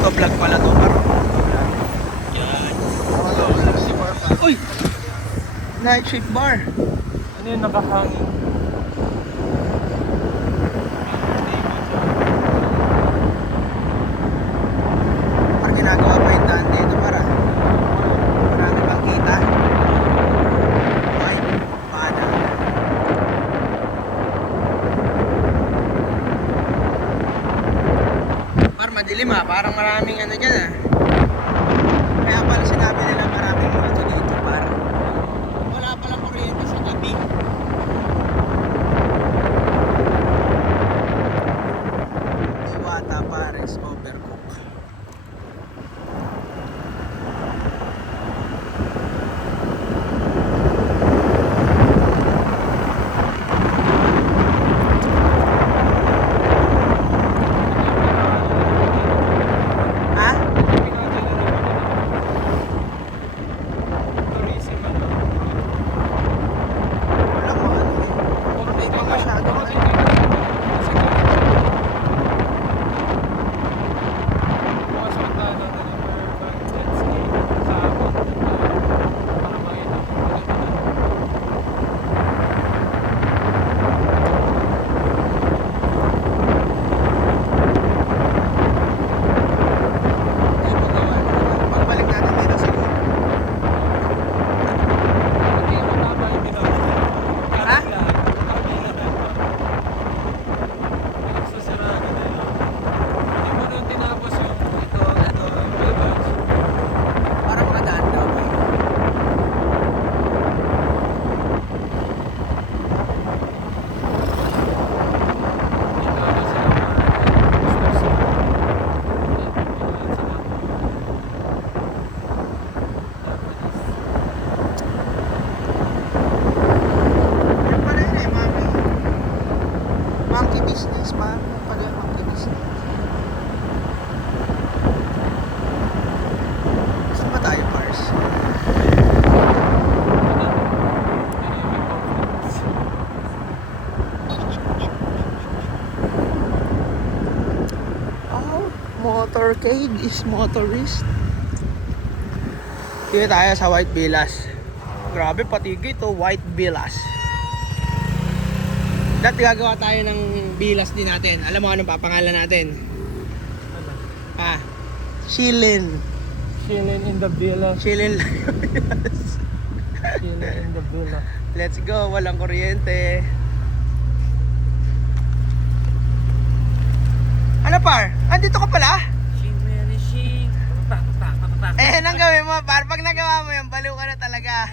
Motovlog pala to, par. Yan. Motovlog si par. Uy! Night shift bar. Ano yung nakahangin? Parang ginagawa pa yung daan dito, para. Marami bang kita? Ay, pana. Par, madilim ha. Parang maraming ano dyan ah. Kaya pala sinabi nila maraming multo dito, par. Wala palang kuryente sa gabi. Iwata pares, overcook. Ha? Tourism ano? Wala ko ano eh. Hindi pa masyado ano. Pagbalik natin dito siguro. Ha? Para makadaan daw. Yan pala yun eh, mami. Monkey business, mami. Yan pala yung monkey business. Gusto ba tayo, Pars? Oh, motorcade is motorist. Dito tayo sa White Villas. Grabe, patigay to, White Villas. Dati gagawa tayo ng villas din natin. Alam mo anong papangalan natin? Ah, Shilin. Chilling in the villa. Shilin. Chilling in the villa. Let's go, walang kuryente. Ano par? Andito ka pala? Eh, anong gawin mo par? Pag nagawa mo yan, baliw ka na talaga.